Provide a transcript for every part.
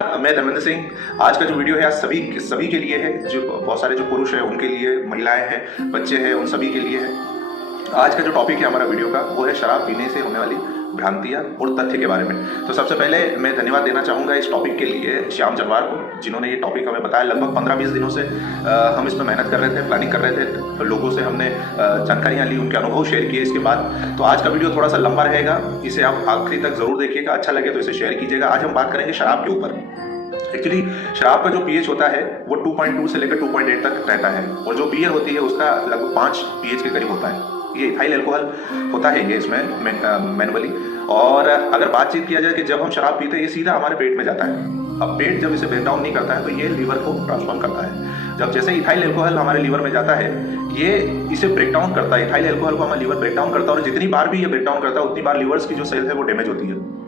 मैं धर्मेंद्र सिंह। आज का जो वीडियो है आज सभी के लिए है, जो बहुत सारे जो पुरुष हैं उनके लिए, महिलाएं हैं, बच्चे हैं, उन सभी के लिए है। आज का जो टॉपिक है हमारा वीडियो का वो है शराब पीने से होने वाली भ्रांतियां और तथ्य के बारे में। तो सबसे पहले मैं धन्यवाद देना चाहूँगा इस टॉपिक के लिए श्याम जलवार को, जिन्होंने ये टॉपिक हमें बताया। लगभग 15-20 दिनों से हम इसमें मेहनत कर रहे थे, प्लानिंग कर रहे थे, लोगों से हमने जानकारियाँ ली, उनके अनुभव शेयर किए। इसके बाद तो आज का वीडियो थोड़ा सा लंबा रहेगा, इसे आप आखिरी तक जरूर देखिएगा, अच्छा लगे तो इसे शेयर कीजिएगा। आज हम बात करेंगे शराब के ऊपर। एक्चुअली शराब का जो पीएच होता है वो 2.2 से लेकर 2.8 तक रहता है, और जो बियर होती है उसका लगभग 5 पीएच के करीब होता है। ये इथाइल अल्कोहल होता है ये इसमें मैनुअली। और अगर बातचीत किया जाए कि जब हम शराब पीते हैं ये सीधा हमारे पेट में जाता है। अब पेट जब इसे ब्रेक डाउन नहीं करता है तो ये लीवर को ट्रांसफॉर्म करता है। जब जैसे इथाइल अल्कोहल हमारे लीवर में जाता है, ये इसे ब्रेक डाउन करता है। इथाइल अल्कोहल को हमारा लीवर ब्रेक डाउन करता है, और जितनी बार भी ये ब्रेक डाउन करता है उतनी बार लीवर्स की जो सेल्स है वो डैमेज होती है।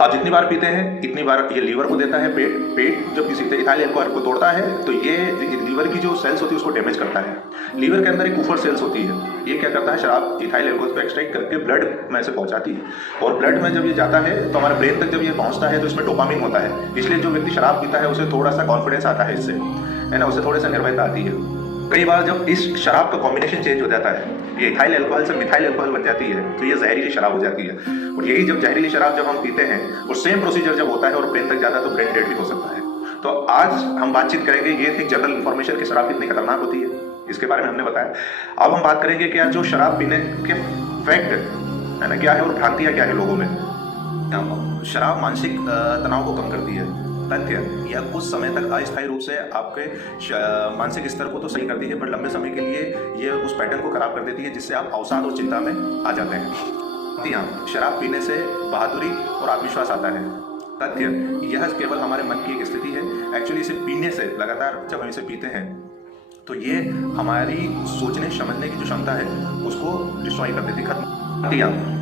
आप जितनी बार पीते हैं इतनी बार ये लीवर को देता है। पेट जब किसी इथाइल अल्कोहल को तोड़ता है तो ये लीवर की जो सेल्स होती है उसको डैमेज करता है। लीवर के अंदर एक कुफर सेल्स होती है, ये क्या करता है, शराब इथाइल अल्कोहल को एक्सट्रैक्ट करके ब्लड में से पहुंचाती है, और ब्लड में जब ये जाता है तो हमारे ब्रेन तक जब ये पहुंचता है तो इसमें डोपामिन होता है। इसलिए जो व्यक्ति शराब पीता है उसे थोड़ा सा कॉन्फिडेंस आता है, इससे है ना, उसे थोड़े सा निर्भयता आती है। कई बार जब इस शराब का कॉम्बिनेशन चेंज हो जाता है, ये इथाइल अल्कोहल से मिथाइल अल्कोहल बन जाती है, तो ये जहरीली शराब हो जाती है। और यही जब जहरीली शराब जब हम पीते हैं और सेम प्रोसीजर जब होता है और ब्रेन तक जाता है तो ब्रेन डेड भी हो सकता है। तो आज हम बातचीत करेंगे, ये थी जनरल इन्फॉर्मेशन कि शराब कितनी खतरनाक होती है, इसके बारे में हमने बताया। अब हम बात करेंगे क्या जो शराब पीने के फैक्ट है ना क्या है, और भ्रांतियाँ क्या है लोगों में। शराब मानसिक तनाव को कम करती है। तथ्य यह कुछ समय तक अस्थायी रूप से आपके मानसिक स्तर को तो सही करती है, पर लंबे समय के लिए ये उस पैटर्न को खराब कर देती है, जिससे आप अवसाद और चिंता में आ जाते हैं। हाँ, शराब पीने से बहादुरी और आत्मविश्वास आता है। तथ्य यह केवल हमारे मन की एक स्थिति है। एक्चुअली इसे पीने से लगातार जब हम इसे पीते हैं तो ये हमारी सोचने समझने की जो क्षमता है उसको डिस्ट्रॉय कर देती, खत्म।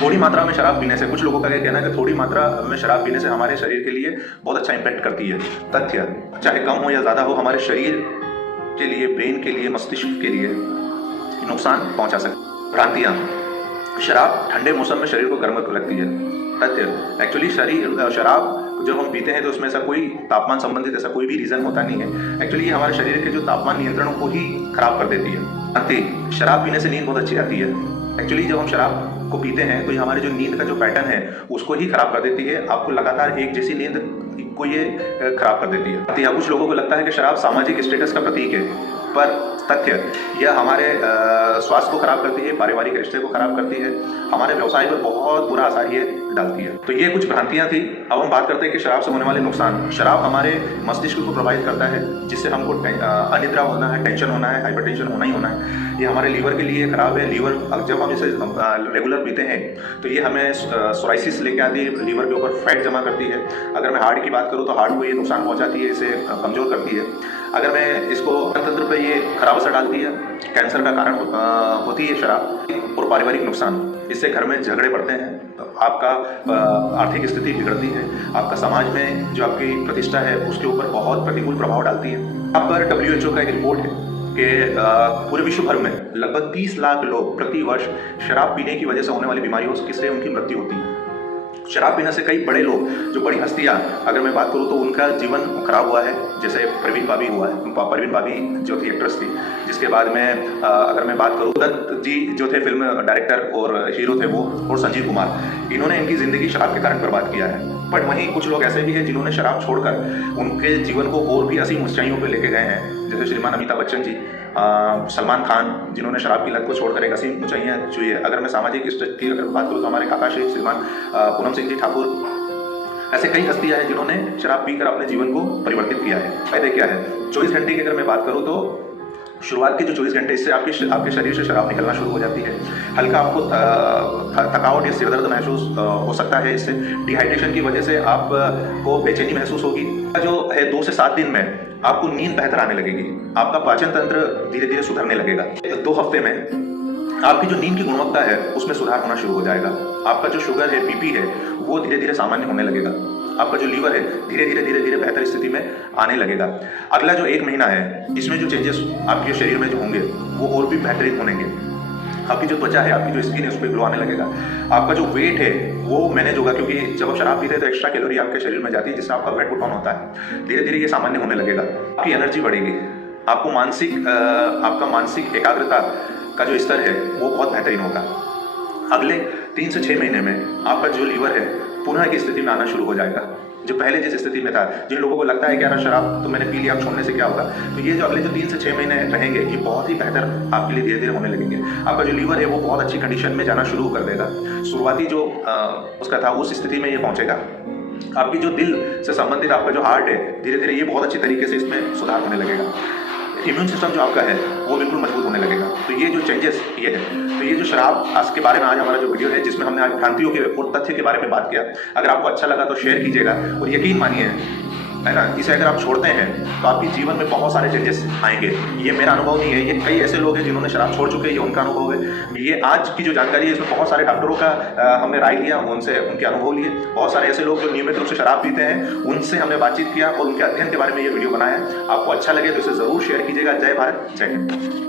थोड़ी मात्रा में शराब पीने से, कुछ लोगों का यह कहना है कि थोड़ी मात्रा में शराब पीने से हमारे शरीर के लिए बहुत अच्छा इंपैक्ट करती है। तथ्य चाहे कम हो या ज़्यादा हो, हमारे शरीर के लिए, ब्रेन के लिए, मस्तिष्क के लिए नुकसान पहुंचा सकती। भ्रांतियाँ, शराब ठंडे मौसम में शरीर को गर्म रखती है। तथ्य एक्चुअली शराब जब हम पीते हैं तो उसमें ऐसा कोई तापमान संबंधित ऐसा कोई भी रीज़न होता नहीं है। एक्चुअली ये हमारे शरीर के जो तापमान नियंत्रणों को ही खराब कर देती है। भ्रांति, शराब पीने से नींद बहुत अच्छी आती है। एक्चुअली जब हम शराब को पीते हैं तो ये हमारे जो नींद का जो पैटर्न है उसको ही खराब कर देती है। आपको लगातार एक जैसी नींद को ये खराब कर देती है। या कुछ लोगों को लगता है कि शराब सामाजिक स्टेटस का प्रतीक है, पर तथ्य यह हमारे स्वास्थ्य को खराब करती है, पारिवारिक रिश्ते को खराब करती है, हमारे व्यवसाय पर बहुत बुरा असर ये डालती है। तो ये कुछ भ्रांतियाँ थी। अब हम बात करते हैं कि शराब से होने वाले नुकसान। शराब हमारे मस्तिष्क को प्रभावित करता है, जिससे हमको अनिद्रा होना है, टेंशन होना है, हाइपरटेंशन होना ही होना है। ये हमारे लीवर के लिए खराब है। लीवर जब हम इसे रेगुलर पीते हैं तो ये हमें सोराइसिस लेके आती है, लीवर के ऊपर फैट जमा करती है। अगर मैं हार्ट की बात करूँ तो हार्ट को ये नुकसान पहुँचाती है, इसे कमज़ोर करती है। अगर मैं इसको तंत्र पर ये खराब असर डालती है, कैंसर का कारण होती है शराब। और पारिवारिक नुकसान, इससे घर में झगड़े बढ़ते हैं, आपका आर्थिक स्थिति बिगड़ती है, आपका समाज में जो आपकी प्रतिष्ठा है उसके ऊपर बहुत प्रतिकूल प्रभाव डालती है। यहाँ पर WHO का एक रिपोर्ट है कि पूरे विश्व भर में लगभग 30 लाख लोग प्रति वर्ष शराब पीने की वजह से होने वाली बीमारियों से उनकी मृत्यु होती है। शराब पीने से कई बड़े लोग, जो बड़ी हस्तियां, अगर मैं बात करूं तो उनका जीवन खराब हुआ है। जैसे परवीन बाबी हुआ है, परवीन बाबी जो थी एक्ट्रेस थी, जिसके बाद में अगर मैं बात करूं दत्त जी जो थे फिल्म डायरेक्टर और हीरो थे वो, और संजीव कुमार, इन्होंने इनकी ज़िंदगी शराब के कारण बर्बाद किया है। बट वहीं कुछ लोग ऐसे भी हैं जिन्होंने शराब छोड़कर उनके जीवन को और भी असीम ऊंचाइयों पर लेके गए हैं, जैसे श्रीमान अमिताभ बच्चन जी, सलमान खान, जिन्होंने शराब की लत को छोड़कर एक असीम ऊंचाइयाँ छुई है। अगर मैं सामाजिक स्टेज की अगर बात करूँ तो हमारे काका श्री श्रीमान पूनम सिंह जी ठाकुर, ऐसे कई हस्तियाँ हैं जिन्होंने शराब पीकर अपने जीवन को परिवर्तित किया है। फायदे क्या है? 24 घंटे की अगर मैं बात करूँ तो शुरुआत के जो 24 घंटे, इससे आपके शरीर से शराब निकलना शुरू हो जाती है। हल्का आपको थकावट या सिर दर्द महसूस हो सकता है। इससे डिहाइड्रेशन की वजह से आपको बेचैनी महसूस होगी। जो है 2 से 7 दिन में आपको नींद बेहतर आने लगेगी, आपका पाचन तंत्र धीरे धीरे सुधरने लगेगा। 2 हफ्ते में आपकी जो नींद की गुणवत्ता है उसमें सुधार होना शुरू हो जाएगा। आपका जो शुगर है, बीपी है, वो धीरे धीरे सामान्य होने लगेगा। आपका जो लीवर है धीरे धीरे बेहतर स्थिति में आने लगेगा। अगला जो 1 महीना है, इसमें जो चेंजेस आपके शरीर में जो होंगे वो और भी बेहतरीन होंगे। आपकी जो त्वचा है, आपकी जो स्किन है, उस पर ग्लो आने लगेगा। आपका जो वेट है वो मैनेज होगा, क्योंकि जब आप शराब पीते हैं तो एक्स्ट्रा कैलोरी आपके शरीर में जाती है, जिससे आपका वेट पुट ऑन होता है। धीरे धीरे ये सामान्य होने लगेगा, आपकी एनर्जी बढ़ेगी, आपको आपका मानसिक एकाग्रता का जो स्तर है वो बहुत बेहतरीन होगा। अगले 3 से 6 महीने में आपका जो लीवर है पुनः की स्थिति में आना शुरू हो जाएगा, जो पहले जिस स्थिति में था। जिन लोगों को लगता है कि यार शराब तो मैंने पी लिया, अब छोड़ने से क्या होगा, तो ये जो अगले जो 3 से 6 महीने रहेंगे ये बहुत ही बेहतर आपके लिए धीरे धीरे होने लगेंगे। आपका जो लीवर है वो बहुत अच्छी कंडीशन में जाना शुरू कर देगा। शुरुआती जो उसका था उस स्थिति में ये पहुंचेगा। आपकी जो दिल से संबंधित आपका जो हार्ट है, धीरे धीरे ये बहुत अच्छी तरीके से इसमें सुधार होने लगेगा। इम्यून सिस्टम जो आपका है वो बिल्कुल मजबूत होने लगेगा। तो ये जो चेंजेस ये है, तो ये जो शराब आज के बारे में आज हमारा जो वीडियो है, जिसमें हमने आज भ्रांतियों के और तथ्य के बारे में बात किया, अगर आपको अच्छा लगा तो शेयर कीजिएगा। और यकीन मानिए, है ना, इसे अगर आप छोड़ते हैं तो आपके जीवन में बहुत सारे चेंजेस आएंगे। ये मेरा अनुभव नहीं है, ये कई ऐसे लोग हैं जिन्होंने शराब छोड़ चुके हैं, ये उनका अनुभव है। ये आज की जो जानकारी है इसमें बहुत सारे डॉक्टरों का हमने राय लिया, उनसे उनके अनुभव लिए। बहुत सारे ऐसे लोग जो नियमित रूप से शराब पीते हैं उनसे हमने बातचीत किया और उनके अध्ययन के बारे में ये वीडियो बनाया है। आपको अच्छा लगे तो इसे ज़रूर शेयर कीजिएगा। जय भारत, जय हिंद।